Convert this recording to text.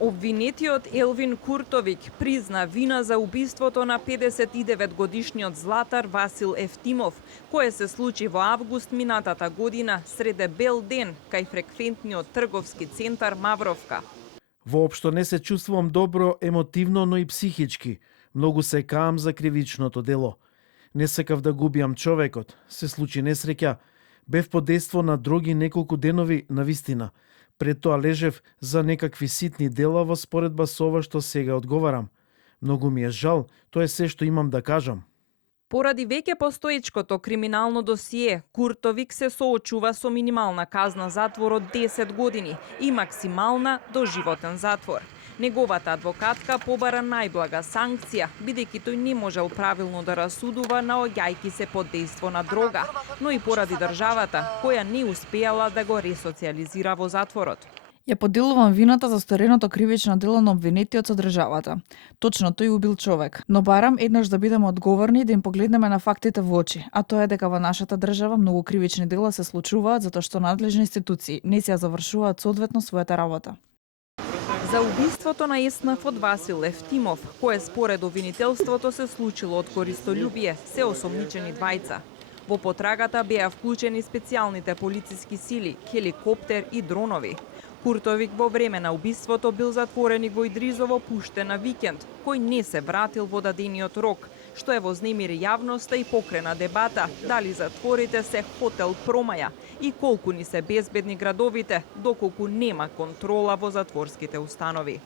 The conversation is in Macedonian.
Обвинетиот Елвин Куртовик призна вина за убиството на 59-годишниот златар Васил Ефтимов, кое се случи во август минатата година среде бел ден кај фреквентниот трговски центар Мавровка. Воопшто не се чувствувам добро емотивно, но и психички. Многу се каам за кривичното дело. Не сакав да губиам човекот. Се случи несреќа. Бев под дејство на дроги неколку денови на вистина. Пред тоа лежев за некакви ситни дела во споредба со ова што сега одговарам. Многу ми е жал, тоа е се што имам да кажам. Поради веќе постоечкото криминално досие, Куртовик се соочува со минимална казна затвор од 10 години и максимална доживотен затвор. Неговата адвокатка побара најблага санкција, бидејќи тој не можел правилно да расудува наоѓајќи се под дејство на дрога, но и поради државата, која не успеала да го ресоциализира во затворот. Ја поделувам вината за стореното кривично дело на обвинетиот со државата. Точно тој убил човек, но барам еднаш да бидеме одговорни и да им погледнеме на фактите во очи, а тоа е дека во нашата држава многу кривични дела се случуваат затоа што надлежни институции не си ја завршуваат соодветно својата работа. За убиството на еснав од Васил Ефтимов, кое според обвинителството се случило од користолюбие, се осомничени двајца. Во потрагата беа вклучени специјалните полициски сили, хеликоптер и дронови. Куртовик во време на убиството бил затворен и во Идризово пуштен на викенд, кој не се вратил во дадениот рок, што е вознемири јавноста и покрена дебата дали затворите се хотел промаја и колку ни се безбедни градовите, доколку нема контрола во затворските установи.